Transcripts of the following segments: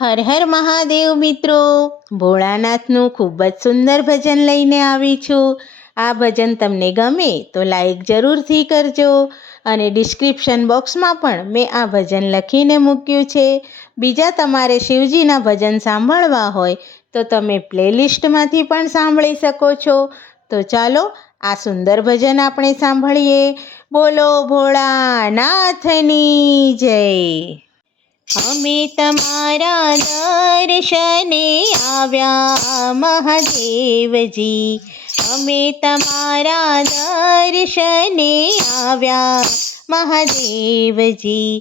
હર હર મહાદેવ મિત્રો, ભોળાનાથનું ખૂબ જ સુંદર ભજન લઈને આવી છું. આ ભજન તમને ગમે તો લાઈક જરૂરથી કરજો અને ડિસ્ક્રિપ્શન બોક્સમાં પણ મેં આ ભજન લખીને મૂક્યું છે. બીજા તમારે શિવજીના ભજન સાંભળવા હોય તો તમે પ્લેલિસ્ટમાંથી પણ સાંભળી શકો છો. તો ચાલો આ સુંદર ભજન આપણે સાંભળીએ. બોલો ભોળાનાથની જય. અમે તમારા દર્શને આવ્યા મહાદેવજી, અમે તમારા દર્શને આવ્યા મહાદેવજી.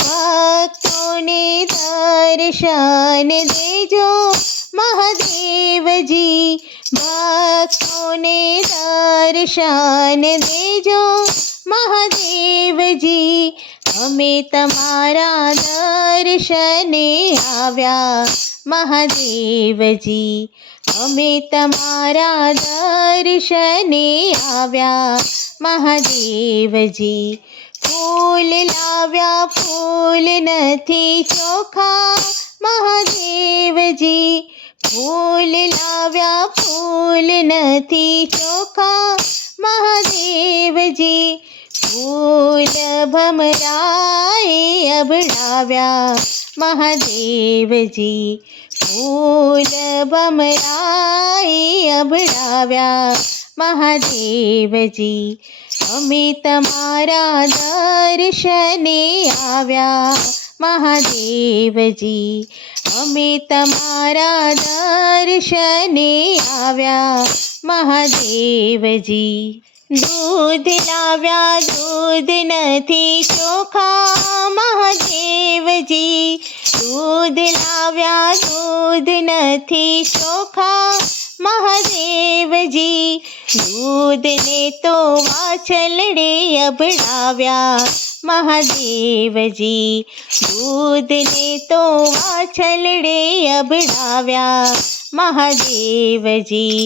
ભક્તોને દર્શન દેજો મહાદેવજી, ભક્તોને દર્શન દેજો મહાદેવજી. અમે તમારા દર્શને આવ્યા મહાદેવજી, અમે તમારા દર્શને આવ્યા મહાદેવજી. ફૂલ લાવ્યા ફૂલ નથી ચોખા મહાદેવજી, ફૂલ લાવ્યા ફૂલ નથી ચોખા મહાદેવજી. ફૂલ ભમરાએ અભડાવ્યા મહાદેવજી, ફૂલ ભમરાએ અભડાવ્યા મહાદેવજી. અમે તમારા દર્શને આવ્યા મહાદેવજી, અમે તમારા દર્શને આવ્યા મહાદેવજી. દૂધ લાવ્યા દૂધ નથી ચોખા મહાદેવજી, દૂધ લાવ્યા દૂધ નથી ચોખા મહાદેવજી. દૂધને તો વાછલડે અભડાવ્યા મહાદેવજી, દૂધને તો વાછલડે અભડાવ્યા મહાદેવજી.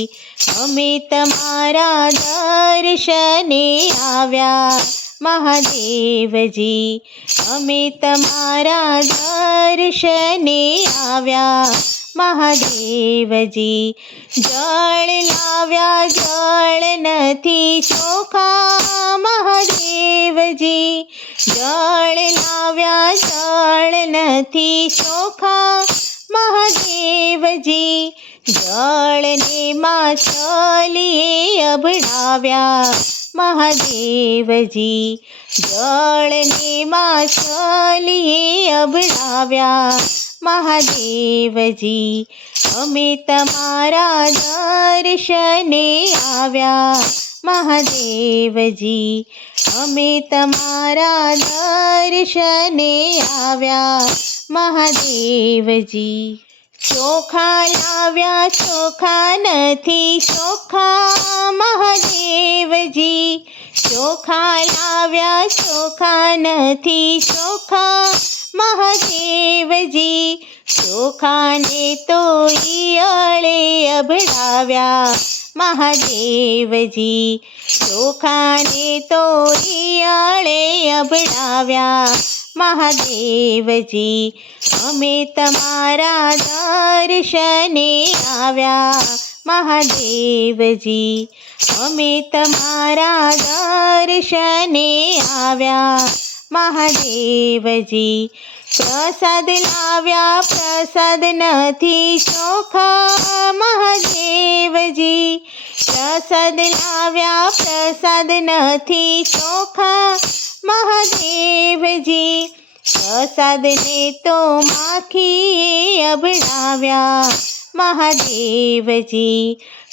અમે તમારા દર્શને આવ્યા મહાદેવજી, અમે તમારા દર્શને આવ્યા મહાદેવજી. જળ લાવ્યા જળ નથી ચોખા મહાદેવજી, જળ લાવ્યા જળ નથી ચોખા મહાદેવજી. જળને માછલીએ અભડાવ્યા મહાદેવજી, જળને માછલીએ અભડાવ્યા મહાદેવજી. અમે તમારા દર્શને આવ્યા મહાદેવજી, અમે તમારા દર્શને આવ્યા મહાદેવજી. ચોખા લાવ્યા ચોખા નથી ચોખા મહાદેવજી, ચોખા લાવ્યા ચોખા નથી ચોખા મહાદેવજી. ચોખાને તો ઈયળે અભડાવ્યા મહાદેવજી, ચોખાને તો ઈયળે અભડાવ્યા મહાદેવજી. અમે તમારા દર્શને આવ્યા મહાદેવજી, અમે તમારા દર્શને આવ્યા મહાદેવજી. પ્રસાદ લાવ્યા પ્રસાદ નથી ચોખા મહાદેવજી, પ્રસાદ લાવ્યા પ્રસાદ નથી ચોખા મહાદેવજી. પ્રસાદને તો માખીએ અભડાવ્યા મહાદેવજી,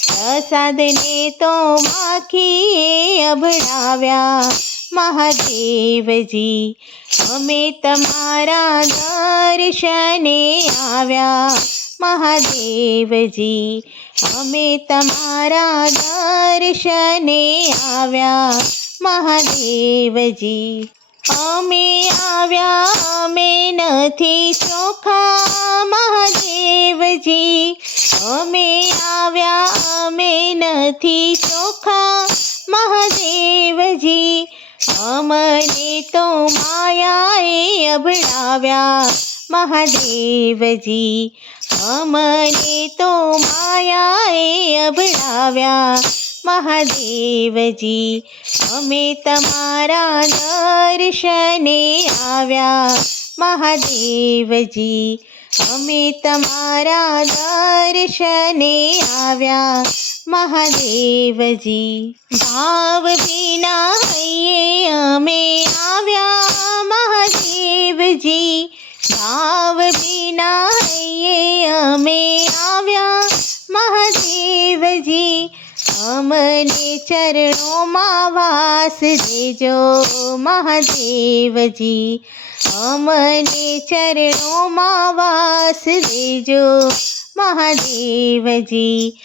પ્રસાદને તો માખીએ અભડાવ્યા મહાદેવજી. અમે તમારા દર્શને આવ્યા મહાદેવજી, અમે તમારા દર્શને આવ્યા મહાદેવજી. અમે આવ્યા અમે નથી ચોખા મહાદેવજી, અમે આવ્યા અમે નથી ચોખા મહાદેવજી. અમને તો માયાએ અભડાવ્યા મહાદેવજી. અમને તો માયાએ અભડાવ્યા મહાદેવજી. અમે તમારા દર્શને આવ્યા મહાદેવજી. અમે તમારા દર્શને આવ્યા મહાદેવજી. ભાવ વિના હૈયે અમે આવ્યા મહાદેવજી. ભાવ વિના હૈયે અમે આવ્યા મહાદેવજી. અમને ચરણોમાં વાસ દેજો મહાદેવજી. અમને ચરણોમાં વાસ દેજો મહાદેવજી.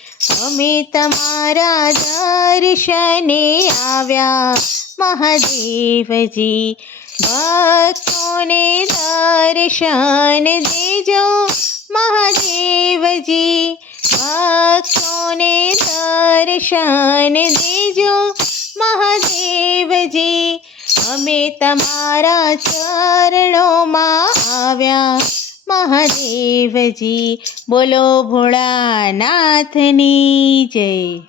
અમે તમારા દર્શને આવ્યા મહાદેવજી. ભક્તોને દર્શન દેજો મહાદેવજી. ભક્તોને દર્શન દેજો મહાદેવજી. અમે તમારા ચરણોમાં આવ્યા મહાદેવજી. બોલો ભોળાનાથની જય.